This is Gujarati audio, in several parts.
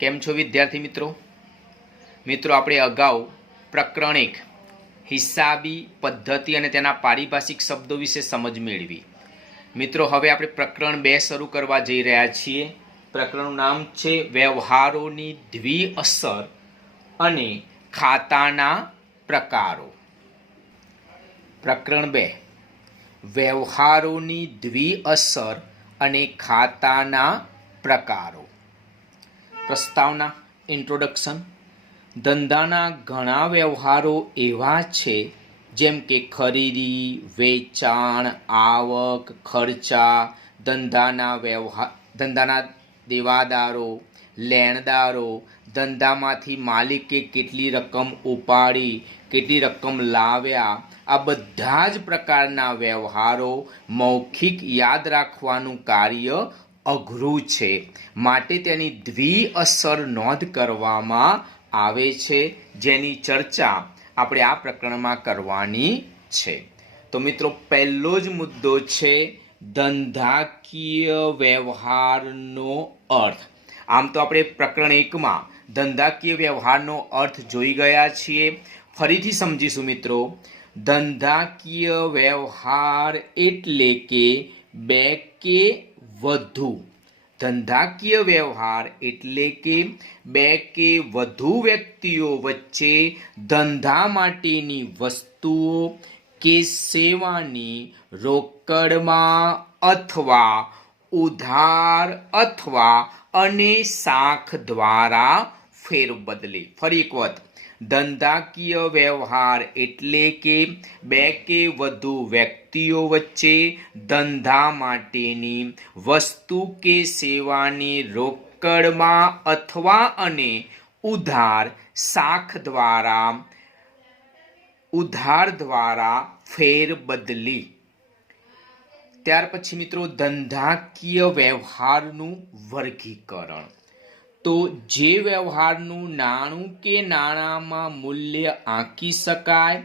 કેમ છો વિદ્યાર્થી મિત્રો? મિત્રો આપણે અગાઉ પ્રકરણ 1 હિસાબી પદ્ધતિ અને તેના પારિભાષિક શબ્દો વિશે સમજ મેળવી. મિત્રો હવે આપણે પ્રકરણ 2 શરૂ કરવા જઈ રહ્યા છીએ. પ્રકરણનું નામ છે વ્યવહારોની દ્વિઅસર અને ખાતાના પ્રકારો. પ્રકરણ 2 વ્યવહારોની દ્વિઅસર અને ખાતાના પ્રકારો. પ્રસ્તાવના ઇન્ટ્રોડક્શન. ધંધાના ઘણા વ્યવહારો એવા છે જેમ કે ખરીદી, વેચાણ, આવક, ખર્ચા, ધંધાના દેવાદારો, લેણદારો, ધંધામાંથી માલિકે કેટલી રકમ ઉપાડી, કેટલી રકમ લાવ્યા, આ બધા જ પ્રકારના વ્યવહારો મૌખિક યાદ રાખવાનું કાર્ય અઘરું છે, માટે તેની દ્વિઅસર નોંધ કરવામાં આવે છે, જેની ચર્ચા આપણે આ પ્રકરણમાં કરવાની છે. તો મિત્રો પહેલો જ મુદ્દો છે ધંધાકીય વ્યવહારનો અર્થ. આમ તો આપણે પ્રકરણ 1માં ધંધાકીય વ્યવહારનો અર્થ જોઈ ગયા છીએ. ફરીથી સમજીશું મિત્રો. ધંધાકીય વ્યવહાર એટલે કે બે કે વધુ. ધંધાકીય વ્યવહાર એટલે કે બે કે વધુ વ્યક્તિઓ વચ્ચે ધંધા માટેની વસ્તુઓ કે સેવાની રોકડમાં અથવા ઉધાર અથવા અને સાખ દ્વારા ફેરબદલી. ફરી એક વખત, ધંધાકીય વ્યવહાર એટલે કે બે કે વધુ વ્યક્તિઓ વચ્ચે ધંધા માટેની વસ્તુ કે સેવાની રોકડમાં અથવા અને ઉધાર દ્વારા ફેરબદલી. ત્યાર પછી મિત્રો ધંધાકીય વ્યવહારનું વર્ગીકરણ. તો જે વ્યવહારનું નાણું કે નાણાંમાં મૂલ્ય આંકી શકાય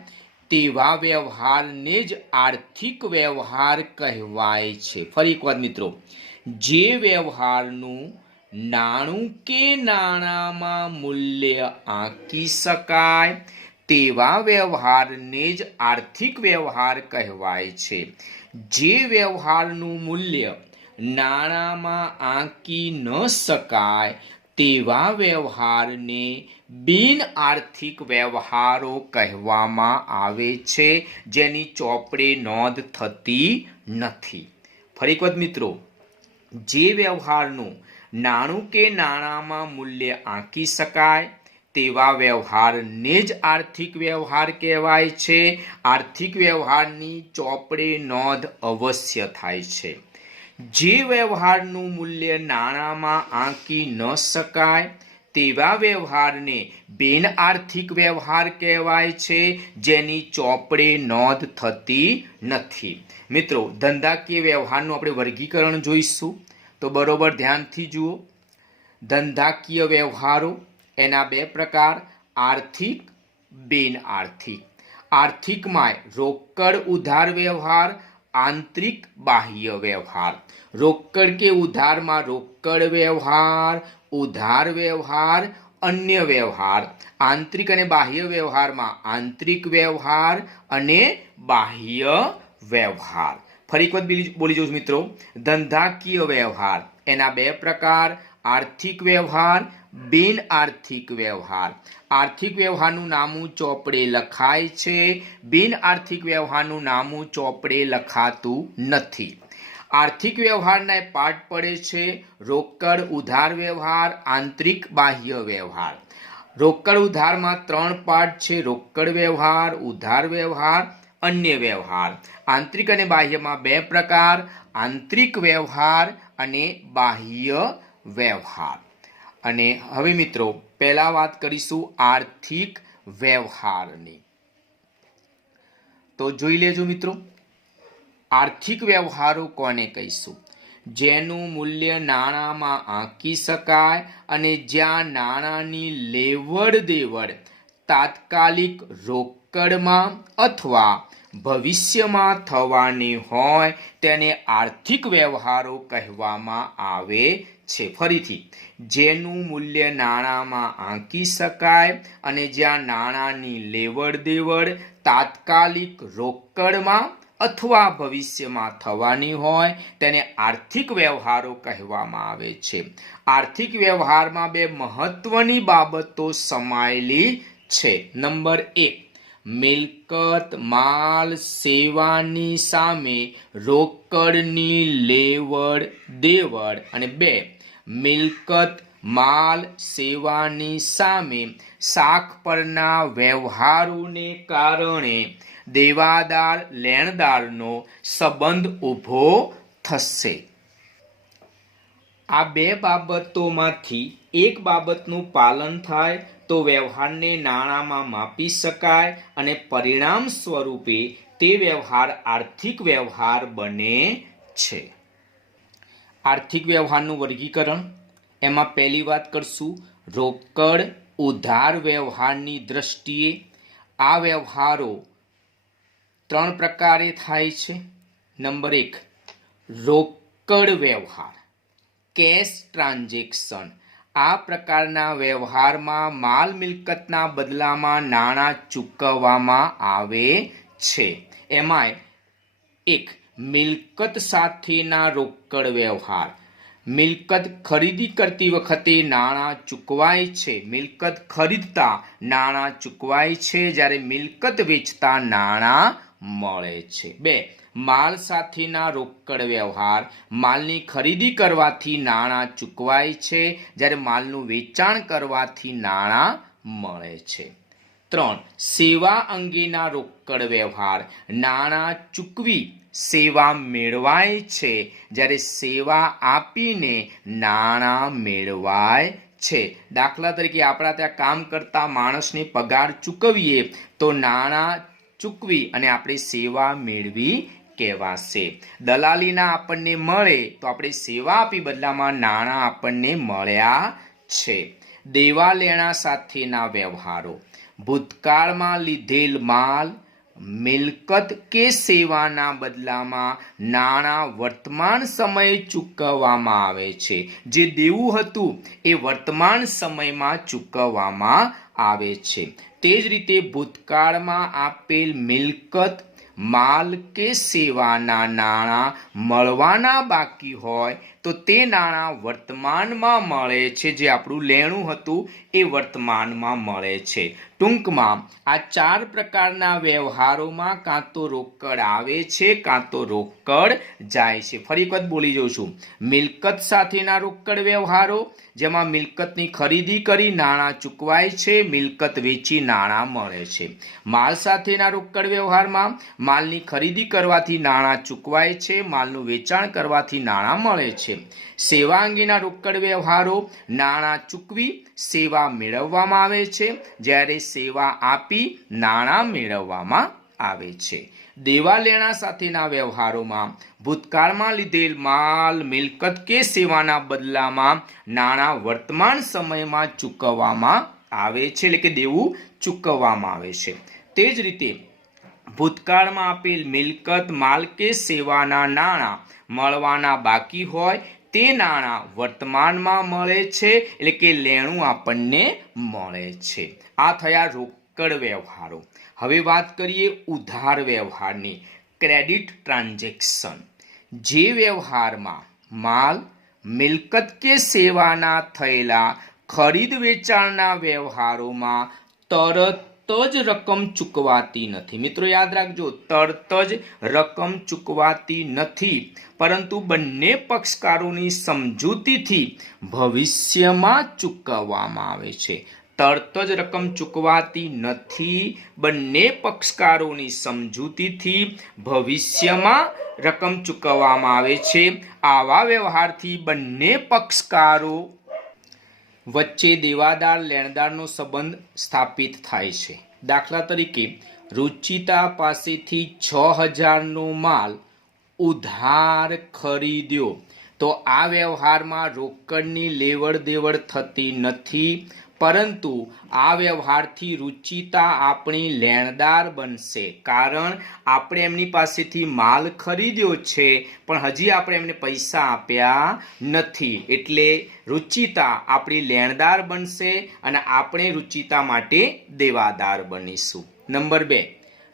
તેવા વ્યવહારને જ આર્થિક વ્યવહાર કહેવાય છે. ફરી એક વાર મિત્રો, જે વ્યવહારનું નાણું કે નાણાંમાં મૂલ્ય આંકી શકાય તેવા વ્યવહારને જ આર્થિક વ્યવહાર કહેવાય છે. જે વ્યવહારનું મૂલ્ય નાણાંમાં આંકી ન શકાય તેવા વ્યવહારને બિન આર્થિક વ્યવહારો કહેવામાં આવે છે, જેની ચોપડે નોંધ થતી નથી. ફરી એક વખત મિત્રો, જે વ્યવહારનું નાણું કે નાણાંમાં મૂલ્ય આંકી શકાય તેવા વ્યવહારને જ આર્થિક વ્યવહાર કહેવાય છે. આર્થિક વ્યવહારની ચોપડે નોંધ અવશ્ય થાય છે. જે વ્યવહારનું મૂલ્ય નાણાંમાં આંકી ન શકાય તેવા વ્યવહારને બિન આર્થિક વ્યવહાર કહેવાય છે, જેની ચોપડે નોંધ થતી નથી. મિત્રો ધંધાકીય વ્યવહારનું આપણે વર્ગીકરણ જોઈશું, તો બરોબર ધ્યાનથી જુઓ. ધંધાકીય વ્યવહારો એના બે પ્રકાર, આર્થિક, બિન આર્થિક. આર્થિકમાં રોકડ ઉધાર વ્યવહાર, આંતરિક બાહ્ય વ્યવહાર. રોકડ કે ઉધારમાં રોકડ વ્યવહાર, ઉધાર વ્યવહાર, અન્ય વ્યવહાર. આંતરિક અને બાહ્ય વ્યવહારમાં આંતરિક વ્યવહાર અને બાહ્ય વ્યવહાર. ફરી એક વખત બોલી જોઉં મિત્રો. ધંધાકીય વ્યવહાર એના બે પ્રકાર, આર્થિક વ્યવહાર, બિન આર્થિક વ્યવહાર. આર્થિક વ્યવહારનું નામું ચોપડે લખાય છે, બિન આર્થિક વ્યવહારનું નામું ચોપડે લખાતું નથી. આર્થિક વ્યવહારના પાઠ પડે છે રોકડ ઉધાર વ્યવહાર, આંતરિક બાહ્ય વ્યવહાર. રોકડ ઉધારમાં 3 પાઠ છે: રોકડ વ્યવહાર, ઉધાર વ્યવહાર, અન્ય વ્યવહાર. આંતરિક અને બાહ્યમાં 2 પ્રકાર, આંતરિક વ્યવહાર અને બાહ્ય વ્યવહાર. અને હવે મિત્રો પહેલા વાત કરીશું આર્થિક વ્યવહારની. તો જોઈ લેજો મિત્રો. આર્થિક વ્યવહારો કોને કહીશું? જેનું મૂલ્ય નાણાંમાં આંકી શકાય અને જ્યાં નાણાંની લેવડ દેવડ તાત્કાલિક રોકડમાં અથવા ભવિષ્યમાં થવાની હોય તેને આર્થિક વ્યવહારો કહેવામાં આવે છે. ફરીથી, જેનું મૂલ્ય નાણાંમાં આંકી શકાય અને જ્યાં નાણાંની લેવડ દેવડ તાત્કાલિક રોકડમાં અથવા ભવિષ્યમાં થવાની હોય તેને આર્થિક વ્યવહારો કહેવામાં આવે છે. આર્થિક વ્યવહારમાં બે મહત્વની બાબતો સમાયેલી છે. નંબર 1, મિલકત માલ સેવાની સામે રોકડની લેવડ દેવડ, અને 2, મિલકત માલ સેવાની સામે શાખ પરના વ્યવહારોને કારણે દેવાદાર લેણદારનો સંબંધ ઊભો થશે. આ બે બાબતોમાંથી એક બાબતનું પાલન થાય તો વ્યવહારને નાણાંમાં માપી શકાય અને પરિણામ સ્વરૂપે તે વ્યવહાર આર્થિક વ્યવહાર બને છે. આર્થિક વ્યવહારનું વર્ગીકરણ, એમાં પહેલી વાત કરશું રોકડ ઉધાર વ્યવહારની દ્રષ્ટિએ. આ વ્યવહારો 3 પ્રકારે થાય છે. નંબર 1, રોકડ વ્યવહાર, કેશ ટ્રાન્ઝેક્શન. આ પ્રકારના વ્યવહારમાં માલ મિલકતના બદલામાં નાણાં ચૂકવવામાં આવે છે. એમાંય 1, મિલકત સાથેના રોકડ વ્યવહાર. મિલકત ખરીદી કરતી વખતે નાણાં ચૂકવાય છે. મિલકત ખરીદતા નાણાં ચૂકવાય છે, જ્યારે મિલકત વેચતા નાણાં મળે છે. 2, માલ સાથેના રોકડ વ્યવહાર. માલની ખરીદી કરવાથી નાણાં ચૂકવાય છે, જ્યારે માલનું વેચાણ કરવાથી નાણાં મળે છે. 3, સેવા અંગેના રોકડ વ્યવહાર. નાણાં ચૂકવી સેવા મેળવાય છે, જ્યારે સેવા આપીને નાણાં મેળવાય છે. દાખલા તરીકે આપણા ત્યાં કામ કરતા માણસને પગાર ચૂકવીએ તો નાણાં ચૂકવી અને આપણે સેવા મેળવી કહેવાશે. દલાલીના આપણને મળે તો આપણે સેવા આપી બદલામાં નાણાં આપણને મળ્યા છે. દેવા લેણા સાથેના વ્યવહારો. ભૂતકાળમાં લીધેલ માલ મિલકત કે સેવાના બદલામાં નાણાં વર્તમાન સમયે ચૂકવવામાં આવે છે. જે દેવું હતું એ વર્તમાન સમયમાં ચૂકવવામાં આવે છે. તે જ રીતે ભૂતકાળમાં આપેલ મિલકત માલ કે સેવાના નાણાં મળવાના બાકી હોય તો તે નાણાં વર્તમાનમાં મળે છે. જે આપણું લેણું હતું એ વર્તમાનમાં મળે છે. ટૂંકમાં આ 4 પ્રકારના વ્યવહારોમાં કાં તો રોકડ આવે છે કાં તો રોકડ જાય છે. ફરી એક વખત બોલી જાઉં છું. મિલકત સાથેના રોકડ વ્યવહારો, જેમાં મિલકતની ખરીદી કરી નાણાં ચૂકવાય છે, મિલકત વેચી નાણાં મળે છે. માલ સાથેના રોકડ વ્યવહારમાં માલની ખરીદી કરવાથી નાણાં ચૂકવાય છે, માલનું વેચાણ કરવાથી નાણાં મળે છે. સેવા અંગેના રોકડ વ્યવહારો, નાણાં ચૂકવી સેવા મેળવવામાં આવે છે, જ્યારે સેવા આપી નાણાં મેળવવામાં આવે છે. દેવા લેણા સાથેના વ્યવહારોમાં ભૂતકાળમાં લીધેલ માલ મિલકત કે સેવાના બદલામાં નાણાં વર્તમાન સમયમાં ચૂકવવામાં આવે છે, એટલે કે દેવું ચૂકવવામાં આવે છે. તે જ રીતે ભૂતકાળમાં આપેલ મિલકત માલ કે સેવાના નાણાં મળવાના બાકી હોય તે નાણાં વર્તમાનમાં મળે છે, એટલે કે લેણું આપણને મળે છે. આ થયા રોકડ વ્યવહારો. હવે વાત કરીએ ઉધાર વ્યવહારની, ક્રેડિટ ટ્રાન્ઝેક્શન. જે વ્યવહારમાં માલ મિલકત કે સેવાના થયેલા ખરીદ વેચાણના વ્યવહારોમાં તરત જ રકમ ચૂકવાતી નથી. મિત્રો યાદ રાખજો, તરત જ રકમ ચૂકવાતી નથી, પરંતુ બંને પક્ષકારોની સમજૂતીથી ભવિષ્યમાં ચૂકવવામાં આવે છે. તરત જ રકમ ચૂકવાતી નથી, બંને પક્ષકારોની સમજૂતીથી ભવિષ્યમાં રકમ ચૂકવવામાં આવે છે. આવા વ્યવહારથી બંને પક્ષકારો વચ્ચે દેવાદાર લેણદારનો સંબંધ સ્થાપિત થાય છે. દાખલા તરીકે રુચિતા પાસેથી 6000નો માલ ઉધાર ખરીદ્યો તો આ વ્યવહારમાં રોકડની લેવડ દેવડ થતી નથી, પરંતુ આ વ્યવહારથી રૂચિતા આપણી લેણદાર બનશે, કારણ આપણે એમની પાસેથી માલ ખરીદ્યો છે પણ હજી આપણે એમને પૈસા આપ્યા નથી, એટલે રૂચિતા આપણી લેણદાર બનશે અને આપણે રૂચિતા માટે દેવાદાર બનીશું. નંબર 2,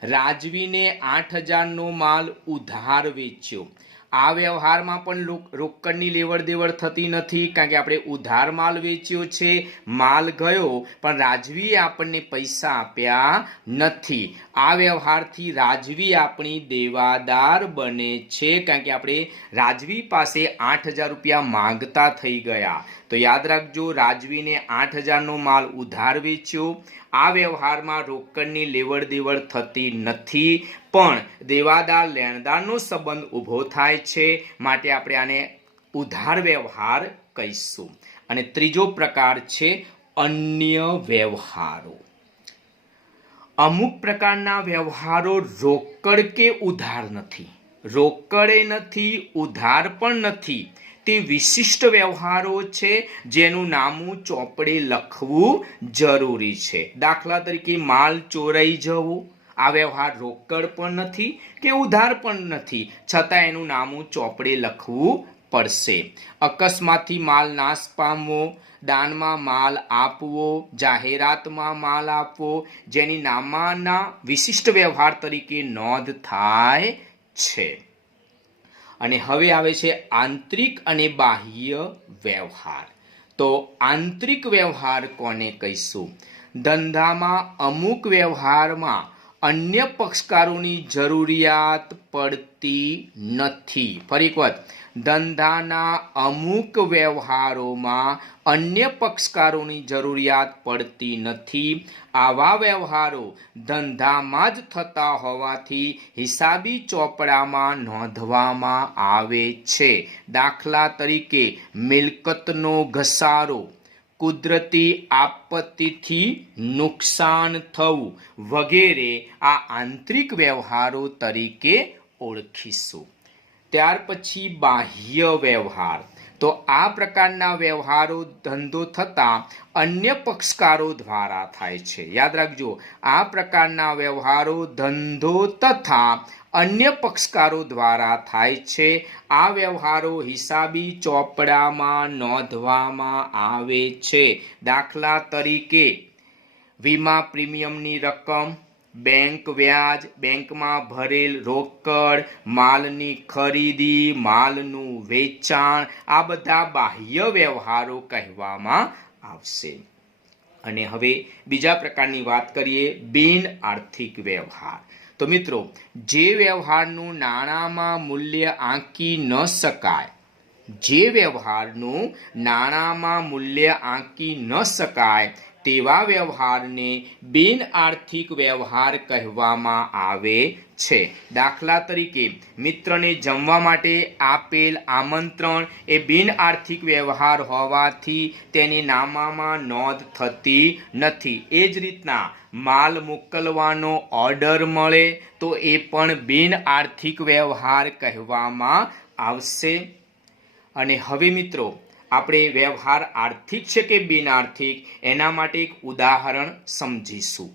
રાજવીને 8,000નો માલ ઉધાર વેચ્યો. આ વ્યવહારમાં પણ રોકડની લેવડ દેવડ થતી નથી, કારણ કે આપણે ઉધાર માલ વેચ્યો છે, માલ ગયો પણ રાજવીએ આપણને પૈસા આપ્યા નથી. આ વ્યવહારથી રાજવી આપણી દેવાદાર બને છે, કારણ કે આપણે રાજવી પાસે 8,000 રૂપિયા માંગતા થઈ ગયા. તો યાદ રાખજો, રાજવીને 8,000નો માલ ઉધાર વેચ્યો. આ વ્યવહારમાં રોકડની લેવડ દેવડ થતી નથી, પણ દેવાદાર લેણદારનો સંબંધ ઊભો થાય છે, માટે આપણે આને ઉધાર વ્યવહાર કહીશું. અને ત્રીજો પ્રકાર છે અન્ય વ્યવહારો. અમુક પ્રકારના વ્યવહારો રોકડ કે ઉધાર નથી, રોકડે નથી, ઉધાર પણ નથી, તે વિશિષ્ટ વ્યવહારો છે જેનું નામું ચોપડે લખવું જરૂરી છે. દાખલા તરીકે માલ ચોરાઈ જવો, આ વ્યવહાર રોકડ પણ નથી કે ઉધાર પણ નથી, છતાં એનું નામું ચોપડે લખવું પડશે. અકસ્માતથી માલ નાશ પામવો, દાનમાં માલ આપવો, જાહેરાતમાં માલ આપવો, જેની નામાના વિશિષ્ટ વ્યવહાર તરીકે નોંધ થાય છે. અને હવે આવે છે આંતરિક અને બાહ્ય વ્યવહાર. તો આંતરિક વ્યવહાર કોને કહીશું? ધંધામાં અમુક વ્યવહારમાં અન્ય પક્ષકારોની જરૂરિયાત પડતી નથી. ફરી એક વખત, ધંધાના અમુક વ્યવહારોમાં અન્ય પક્ષકારોની જરૂરિયાત પડતી નથી. આવા વ્યવહારો ધંધામાં જ થતા હોવાથી હિસાબી ચોપડામાં નોંધવામાં આવે છે. દાખલા તરીકે મિલકતનો ઘસારો, કુદરતી આપત્તિથી નુકસાન થવું વગેરે આ આંતરિક વ્યવહારો તરીકે ઓળખીશું. ત્યાર પછી બાહ્ય વ્યવહાર. તો આ પ્રકારના વ્યવહારો ધંધો થતા અન્ય પક્ષકારો દ્વારા થાય છે. યાદ રાખજો, આ પ્રકારના વ્યવહારો ધંધો તથા અન્ય પક્ષકારો દ્વારા થાય છે. આ વ્યવહારો હિસાબી ચોપડામાં નોંધવામાં આવે છે. દાખલા તરીકે વીમા પ્રીમિયમની રકમ, બેંક વ્યાજ, બેંકમાં ભરેલ રોકડ, માલની ખરીદી, માલનું વેચાણ, આ બધા બાહ્ય વ્યવહારો કહેવામાં આવશે. અને હવે બીજા પ્રકારની વાત કરીએ, બિન આર્થિક વ્યવહાર. તો મિત્રો, જે વ્યવહારનું નાણાંમાં મૂલ્ય આંકી ન શકાય, જે વ્યવહારનું નાણાંમાં મૂલ્ય આંકી ન શકાય તેવા વ્યવહારને બિન આર્થિક વ્યવહાર કહેવામાં આવે છે. દાખલા તરીકે મિત્રને જમવા માટે આપેલ આમંત્રણ એ બિન આર્થિક વ્યવહાર હોવાથી તેની નામામાં નોંધ થતી નથી. એ જ રીતના માલ મોકલવાનો ઓર્ડર મળે તો એ પણ બિન આર્થિક વ્યવહાર કહેવામાં આવશે. અને હવે મિત્રો, આપણે વ્યવહાર આર્થિક છે કે બિન આર્થિક એના માટે એક ઉદાહરણ સમજીશું.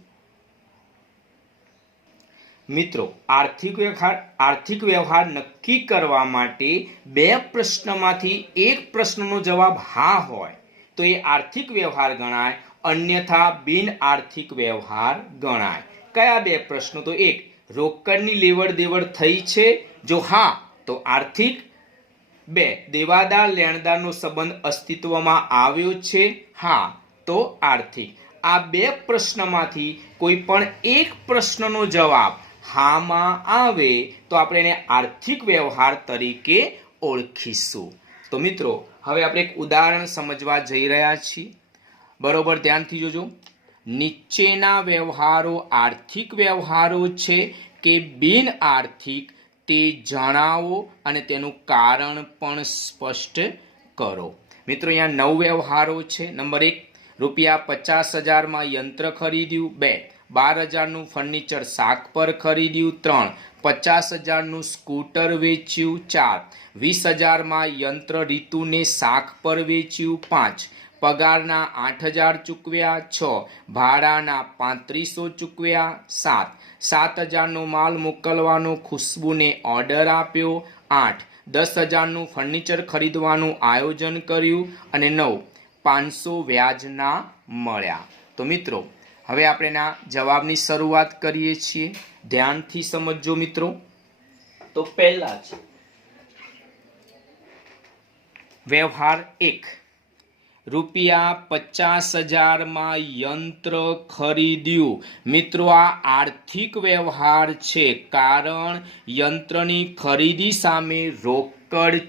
મિત્રો, આર્થિક વ્યવહાર નક્કી કરવા માટે 2 પ્રશ્નમાંથી એક પ્રશ્નનો જવાબ હા હોય તો એ આર્થિક વ્યવહાર ગણાય, અન્યથા બિન આર્થિક વ્યવહાર ગણાય. કયા 2 પ્રશ્નો? તો એક, રોકડની લેવડ દેવડ થઈ છે? જો હા તો આર્થિક. 2, દેવાદાર લેણદારનો સંબંધ અસ્તિત્વમાં આવ્યો છે? હા તો આર્થિક. આ 2 પ્રશ્નમાંથી કોઈ પણ એક પ્રશ્નનો જવાબ હામાં આવે તો આપણે એને આર્થિક વ્યવહાર તરીકે ઓળખીશું. તો મિત્રો, હવે આપણે એક ઉદાહરણ સમજવા જઈ રહ્યા છીએ. બરોબર ધ્યાનથી જોજો. નીચેના વ્યવહારો આર્થિક વ્યવહારો છે કે બિન આર્થિક તે જણાવો અને તેનું કારણ પણ સ્પષ્ટ કરો. મિત્રો, અહીંયા 9 વ્યવહારો છે. નંબર 1, ₹50,000માં યંત્ર ખરીદ્યું. 2, 12,000નું ફર્નિચર શાક પર ખરીદ્યું. 3, 50,000નું સ્કૂટર વેચ્યું. 4, 20,000માં યંત્ર રીતુને શાક પર વેચ્યું. 5, પગારના 8,000 ચૂકવ્યા. 6 ભાડાના 3500 ચૂકવ્યા. 7,000નો માલ મોકલવાનો ખુશ્બુને ઓર્ડર આપ્યો. 8 10,000નું ફર્નિચર ખરીદવાનું આયોજન કર્યું. અને 9 500 વ્યાજના મળ્યા. તો મિત્રો હવે આપણે એના જવાબની શરૂઆત કરીએ છીએ. ધ્યાનથી સમજજો મિત્રો. તો પહેલા છે વ્યવહાર 1. ₹50,000 યંત્ર ખરીદ્યું. મિત્રો આ આર્થિક વ્યવહાર છે, કારણ યંત્રની ખરીદી સામે રોકડ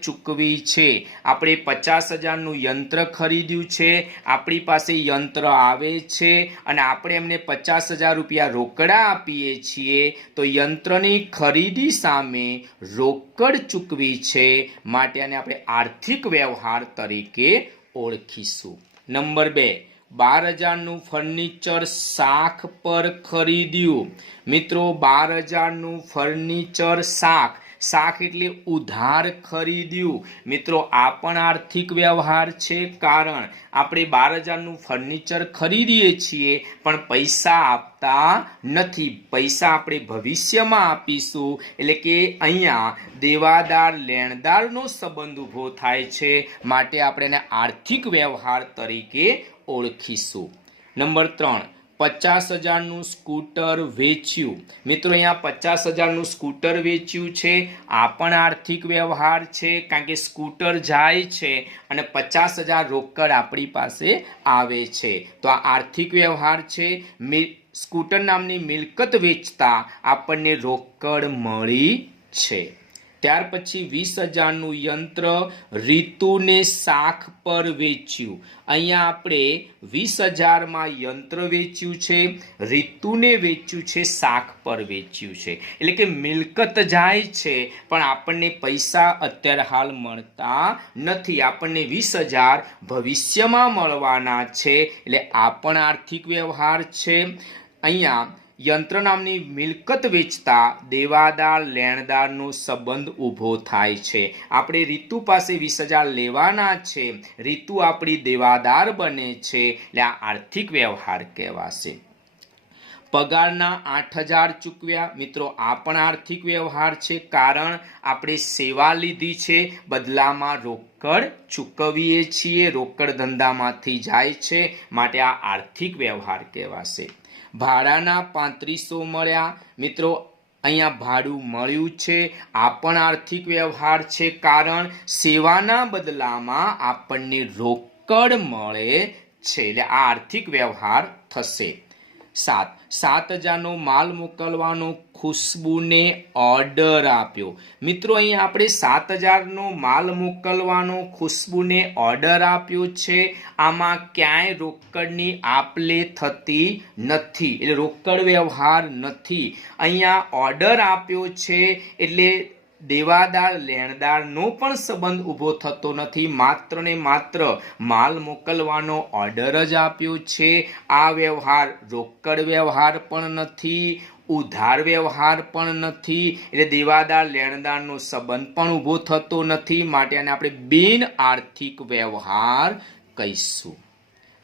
ચૂકવી છે. આપણે 50,000નું યંત્ર ખરીદ્યું છે, આપણી પાસે યંત્ર આવે છે અને આપણે એમને 50,000 રૂપિયા રોકડા આપીએ છીએ, તો યંત્રની ખરીદી સામે રોકડ ચૂકવી છે, માટે આને આપણે આર્થિક વ્યવહાર તરીકે ઓળખીશું. નંબર 2, 12,000નું ફર્નિચર શાખ પર ખરીદ્યું. મિત્રો 12,000નું ફર્નિચર શાખ એટલે ઉધાર ખરીદ્યું. મિત્રો આ પણ આર્થિક વ્યવહાર છે, કારણ આપણે 12,000નું ફર્નિચર ખરીદીએ છીએ પણ પૈસા આપતા નથી. પૈસા આપણે ભવિષ્યમાં આપીશું, એટલે કે અહીંયા દેવાદાર લેણદારનો સંબંધ ઊભો થાય છે, માટે આપણે એને આર્થિક વ્યવહાર તરીકે ઓળખીશું. નંબર 3, 50,000નું સ્કૂટર વેચ્યું. મિત્રો અહીંયા 50,000નું સ્કૂટર વેચ્યું છે, આ પણ આર્થિક વ્યવહાર છે, કારણ કે સ્કૂટર જાય છે અને 50,000 રોકડ આપણી પાસે આવે છે, તો આ આર્થિક વ્યવહાર છે. સ્કૂટર નામની મિલકત વેચતા આપણને રોકડ મળી છે. ત્યાર પછી 20,000નું યંત્ર રીતુને શાખ પર વેચ્યું. અહીંયા આપણે 20,000માં યંત્ર વેચ્યું છે, રીતુને વેચ્યું છે, શાખ પર વેચ્યું છે. એટલે કે મિલકત જાય છે પણ આપણને પૈસા અત્યારે હાલ મળતા નથી. આપણને 20,000 ભવિષ્યમાં મળવાના છે, એટલે આ પણ આર્થિક વ્યવહાર છે. અહીંયા યંત્ર નામની મિલકત વેચતા દેવાદાર લેણદારનો સંબંધ ઊભો થાય છે. આપણે રીતુ પાસે 20,000 લેવાના છે, રીતુ આપણી દેવાદાર બને છે, એટલે આ આર્થિક વ્યવહાર કહેવાશે. પગારના 8,000 ચૂકવ્યા. મિત્રો આ પણ આર્થિક વ્યવહાર છે, કારણ આપણે સેવા લીધી છે, બદલામાં રોકડ ચૂકવીએ છીએ, રોકડ ધંધામાંથી જાય છે, માટે આ આર્થિક વ્યવહાર કહેવાશે. ભાડાના 3500 મળ્યા. મિત્રો અહીંયા ભાડું મળ્યું છે, આ પણ આર્થિક વ્યવહાર છે, કારણ સેવાના બદલામાં આપણને રોકડ મળે છે, એટલે આ આર્થિક વ્યવહાર થશે. 7,000નો માલ મોકલવાનો ખુશ્બુને ઓર્ડર આપ્યો. મિત્રો અહીં આપણે 7,000નો માલ મોકલવાનો ખુશ્બુને ઓર્ડર આપ્યો છે, આમાં ક્યાંય રોકડની આપ-લે થતી નથી, એટલે રોકડ વ્યવહાર નથી. અહીંયા ઓર્ડર આપ્યો છે એટલે દેવાદાર લેણદારનો પણ સંબંધ ઊભો થતો નથી, માત્ર ને માત્ર માલ મોકલવાનો ઓર્ડર જ આપ્યો છે. આ વ્યવહાર રોકડ વ્યવહાર પણ નથી, ઉધાર વ્યવહાર પણ નથી, એટલે દેવાદાર લેણદારનો સંબંધ પણ ઊભો થતો નથી, માટે આને આપણે બિન આર્થિક વ્યવહાર કહીશું.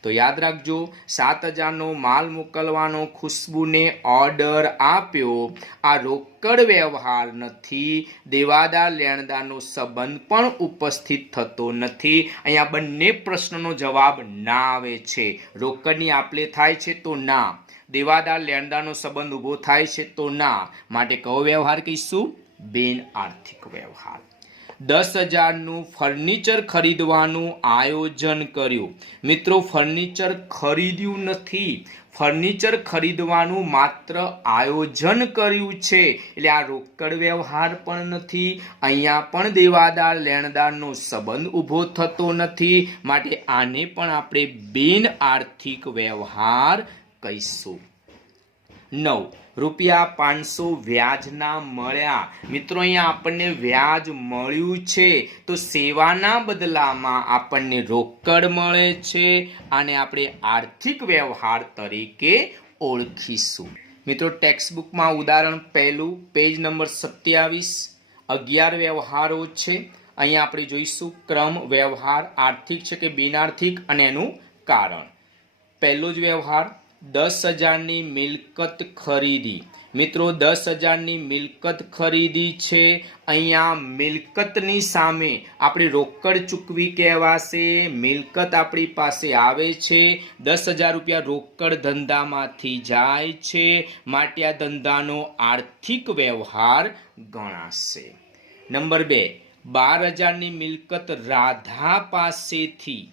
તો યાદ રાખજો, 7,000નો માલ મોકલવાનો ખુશ્બુને ઓર્ડર આપ્યો, આ રોકડ વ્યવહાર નથી, દેવાદાર લેણદારનો સંબંધ પણ ઉપસ્થિત થતો નથી. અહીંયા બંને પ્રશ્નનો જવાબ ના આવે છે. રોકડની આપ-લે થાય છે તો ના, દેવાદાર લેણદારનો સંબંધ ઊભો થાય છે તો ના, માટે કયો વ્યવહાર કહીશું? બિન આર્થિક વ્યવહાર. 10,000નું ફર્નિચર ખરીદવાનું આયોજન કર્યું. મિત્રો ફર્નિચર ખરીદ્યું નથી, ફર્નિચર ખરીદવાનું માત્ર આયોજન કર્યું છે, એટલે આ રોકડ વ્યવહાર પણ નથી. અહીંયા પણ દેવાદાર લેણદારનો સંબંધ ઊભો થતો નથી, માટે આને પણ આપણે બિન આર્થિક વ્યવહાર કહીશું. 9, ₹500 વ્યાજના મળ્યા. મિત્રો અહીંયા આપણને વ્યાજ મળ્યું છે, તો સેવાના બદલામાં આપણને રોકડ મળે છે, આને આપણે આર્થિક વ્યવહાર તરીકે ઓળખીશું. મિત્રો ટેક્સ્ટબુકમાં ઉદાહરણ પહેલું, પેજ નંબર 27, 11 વ્યવહારો છે. અહીંયા આપણે જોઈશું ક્રમ, વ્યવહાર, આર્થિક છે કે બિનઆર્થિક અને એનું કારણ. પહેલો જ વ્યવહાર, 10,000ની મિલકત ખરીદી. મિત્રો 10,000ની મિલકત ખરીદી છે. અહીંયા મિલકતની સામે આપણે રોકડ ચૂકવી કહેવાશે. મિલકત આપણી પાસે આવે છે, 10,000 રૂપિયા રોકડ ધંધામાંથી જાય છે, માટે આ ધંધાનો આર્થિક વ્યવહાર ગણાશે. નંબર 2, 12,000ની મિલકત રાધા પાસેથી.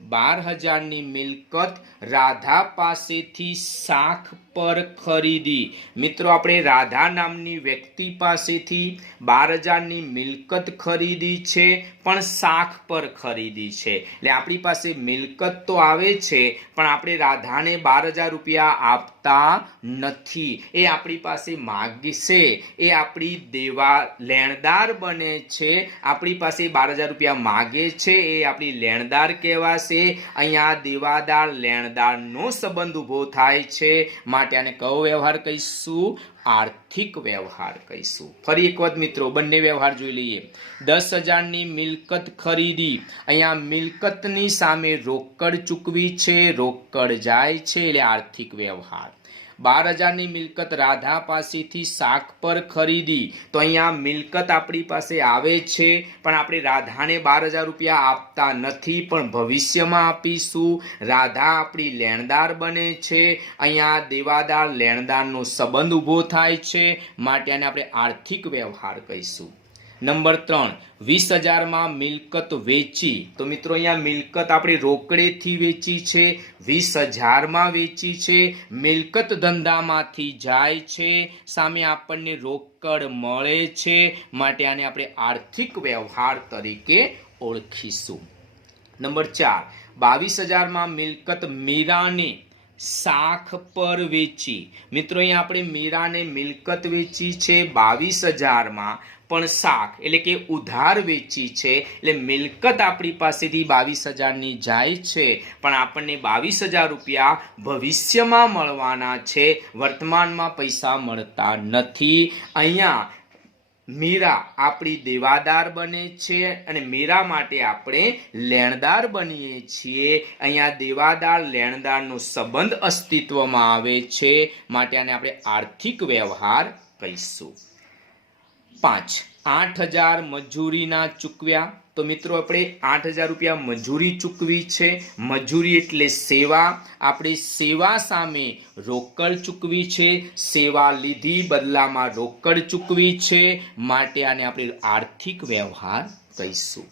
12,000ની મિલકત રાધા પાસેથી શાખ પર ખરીદી. મિત્રો આપણે રાધા નામની વ્યક્તિ પાસેથી 12,000ની મિલકત ખરીદી છે, પણ શાખ પર ખરીદી છે. એટલે આપણી પાસે મિલકત તો આવે છે, પણ આપણે રાધાને 12,000 રૂપિયા આપતા નથી. એ આપણી પાસે માગશે, એ આપણી લેણદાર બને છે. આપણી પાસે 12,000 રૂપિયા માગે છે, એ આપણી લેણદાર કહેવાશે. અહીંયા દેવાદાર લેણદારનો સંબંધ ઉભો થાય છે, માટે આને કયો વ્યવહાર કહીશું? આર્થિક વ્યવહાર કહીશું. ફરી એક વખત મિત્રો બંને વ્યવહાર જોઈ લઈએ. 10,000ની મિલકત ખરીદી. અહીંયા મિલકતની સામે રોકડ ચૂકવી છે, રોકડ જાય છે, એટલે આર્થિક વ્યવહાર. 12,000ની મિલકત રાધા પાસેથી શાખ પર ખરીદી. તો અહીંયા મિલકત આપણી પાસે આવે છે, પણ આપણે રાધાને 12,000 રૂપિયા આપતા નથી, પણ ભવિષ્યમાં આપીશું. રાધા આપણી લેણદાર બને છે. અહીંયા દેવાદાર લેણદારનો સંબંધ ઊભો થાય છે, માટે આને આપણે આર્થિક વ્યવહાર કહીશું. નંબર 3, 20,000માં મિલકત વેચી. તો મિત્રો અહીંયા મિલકત આપણે રોકડેથી વેચી છે, 20,000માં વેચી છે. મિલકત ધંધામાંથી જાય છે, સામે આપણને રોકડ મળે છે, માટે આને આપણે આર્થિક વ્યવહાર તરીકે ઓળખીશું. નંબર 4, 22,000માં મિલકત મીરાને શાખ પર વેચી. મિત્રો અહીંયા આપણે મીરાને મિલકત વેચી છે 22,000માં, પણ શાખ એટલે કે ઉધાર વેચી છે. એટલે મિલકત આપણી પાસેથી 22,000ની જાય છે, પણ આપણને 22,000 રૂપિયા ભવિષ્યમાં મળવાના છે, વર્તમાનમાં પૈસા મળતા નથી. અહીંયા મીરા આપણી દેવાદાર બને છે, અને મીરા માટે આપણે લેણદાર બનીએ છીએ. અહીંયા દેવાદાર લેણદારનો સંબંધ અસ્તિત્વમાં આવે છે, માટે આને આપણે આર્થિક વ્યવહાર કહીશું. 5, 8,000 મજૂરીના ચૂકવ્યા. તો મિત્રો આપણે 8,000 રૂપિયા મજૂરી ચૂકવી છે. મજૂરી એટલે સેવા. આપણે સેવા સામે રોકડ ચૂકવી છે, સેવા લીધી બદલામાં રોકડ ચૂકવી છે, માટે આને આપણે આર્થિક વ્યવહાર કહીશું.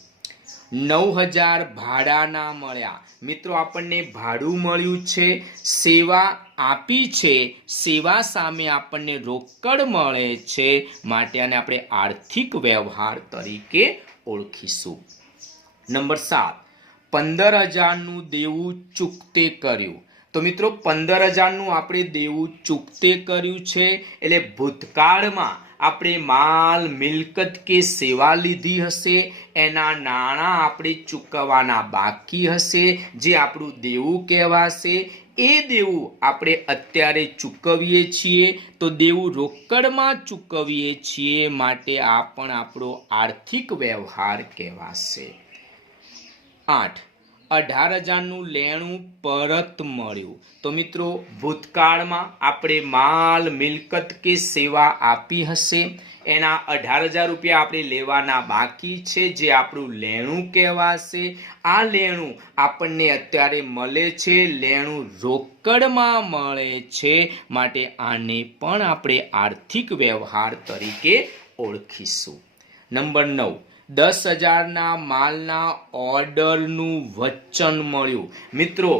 9,000 ભાડાના મળ્યા. મિત્રો આપણને ભાડું મળ્યું છે, સેવા આપી છે, સેવા સામે આપણને રોકડ મળે છે, માટે આને આપણે આર્થિક વ્યવહાર તરીકે ઓળખીશું. નંબર 7, 15,000નું દેવું ચૂકતે કર્યું. તો મિત્રો 15,000નું આપણે દેવું ચૂકતે કર્યું છે, એટલે ભૂતકાળમાં આપણે માલ, મિલકત કે સેવા લીધી હશે, એના નાણાં આપણે ચૂકવવાના બાકી હશે, જે આપણું દેવું કહેવાશે. એ દેવું આપણે અત્યારે ચૂકવીએ છીએ, તો દેવું રોકડમાં ચૂકવીએ છીએ, માટે આ પણ આપણો આર્થિક વ્યવહાર કહેવાશે. 8, 18,000નું લેણું પરત મળ્યું. તો મિત્રો ભૂતકાળમાં આપણે માલ, મિલકત કે સેવા આપી હશે, એના 18,000 રૂપિયા આપણે લેવાના બાકી છે, જે આપણું લેણું કહેવાશે. આ લેણું આપણને અત્યારે મળે છે, લેણું રોકડમાં મળે છે, માટે આને પણ આપણે આર્થિક વ્યવહાર તરીકે ઓળખીશું. નંબર 9, 10,000ના માલના ઓર્ડરનું વચન મળ્યું. મિત્રો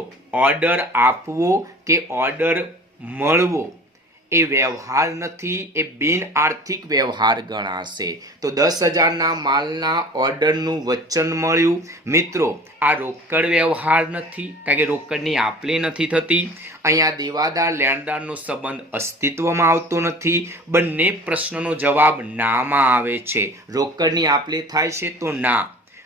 ઓર્ડર આપવો કે ઓર્ડર મળવો એ વ્યવહાર નથી, એ બિન આર્થિક વ્યવહાર ગણાશે. તો 10,000ના માલના ઓર્ડરનું વચન મળ્યું. મિત્રો આ રોકડ વ્યવહાર નથી, કારણ કે રોકડની આપ-લે નથી થતી. અહીંયા દેવાદાર લેણદારનો સંબંધ અસ્તિત્વમાં આવતો નથી. બંને પ્રશ્નનો જવાબ નામાં આવે છે. રોકડની આપ-લે થાય છે તો ના,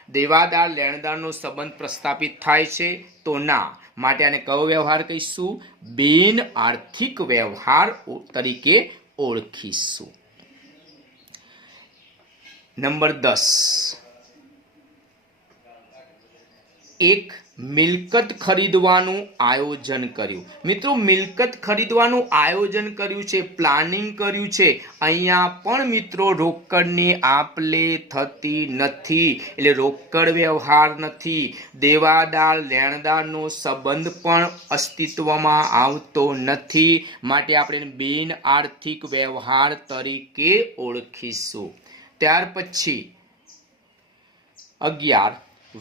દેવાદાર લેણદારનો સંબંધ પ્રસ્થાપિત થાય છે તો ના, માટે આને કયો વ્યવહાર કહીશું? બિન આર્થિક વ્યવહાર તરીકે ઓળખીશું. નંબર 10, એક મિલકત ખરીદવાનું આયોજન કર્યું. મિત્રો, મિલકત ખરીદવાનું આયોજન કર્યું છે, પ્લાનિંગ કર્યું છે. અહીંયા પણ મિત્રો રોકડની આપ-લે થતી નથી, એટલે રોકડ વ્યવહાર નથી. દેવાદાર લેણદારનો સંબંધ પણ અસ્તિત્વમાં આવતો નથી, માટે આપણે બિન આર્થિક વ્યવહાર તરીકે ઓળખીશું. ત્યાર પછી 11,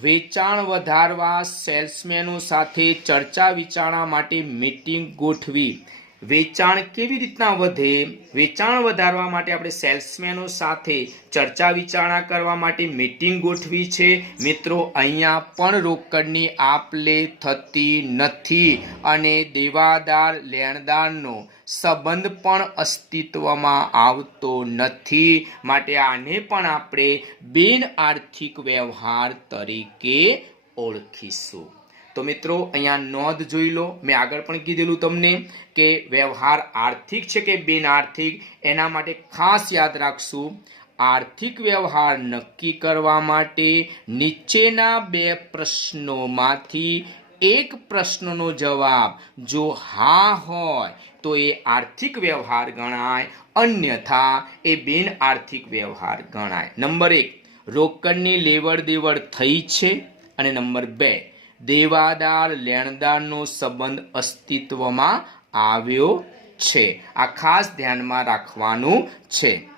વેચાણ વધારવા સેલ્સમેનો સાથે ચર્ચા વિચારણા માટે મીટિંગ ગોઠવી. વેચાણ કેવી રીતના વધે? વેચાણ વધારવા માટે આપણે સેલ્સમેનો સાથે ચર્ચા વિચારણા કરવા માટે મીટિંગ ગોઠવી છે. મિત્રો, અહીંયા પણ રોકડની આપ-લે થતી નથી અને દેવાદાર લેણદારનો સંબંધ પણ અસ્તિત્વમાં આવતો નથી, માટે આને પણ આપણે બિન આર્થિક વ્યવહાર તરીકે ઓળખીશું. તો મિત્રો, અહીંયા નોંધ જોઈ લો. મેં આગળ પણ કીધેલું તમને કે વ્યવહાર આર્થિક છે કે બિન આર્થિક, એના માટે ખાસ યાદ રાખશું. આર્થિક વ્યવહાર નક્કી કરવા માટે નીચેના 2 પ્રશ્નોમાંથી એક પ્રશ્નનો જવાબ જો હા હોય તો એ આર્થિક વ્યવહાર ગણાય, અન્યથા એ બિન આર્થિક વ્યવહાર ગણાય. નંબર 1, રોકડની લેવડ દેવડ થઈ છે, અને નંબર 2, દેવાદાર લેણદારનો સંબંધ અસ્તિત્વમાં આવ્યો છે. આ ખાસ ધ્યાનમાં રાખવાનું છે.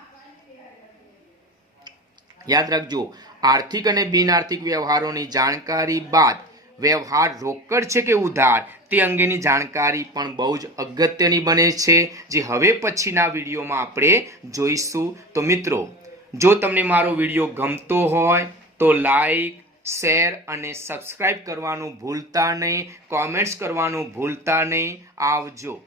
યાદ રાખજો, આર્થિક અને બિન આર્થિક વ્યવહારોની જાણકારી બાદ વ્યવહાર રોકડ છે કે ઉધાર તે અંગેની જાણકારી પણ બહુ જ અગત્યની બને છે, જે હવે પછીના વિડીયોમાં આપણે જોઈશું. તો મિત્રો, જો તમને મારો વિડીયો ગમતો હોય તો લાઈક, શેર અને સબસ્ક્રાઇબ કરવાનું ભૂલતા નહીં, કોમેન્ટ્સ કરવાનું ભૂલતા નહીં. આવજો.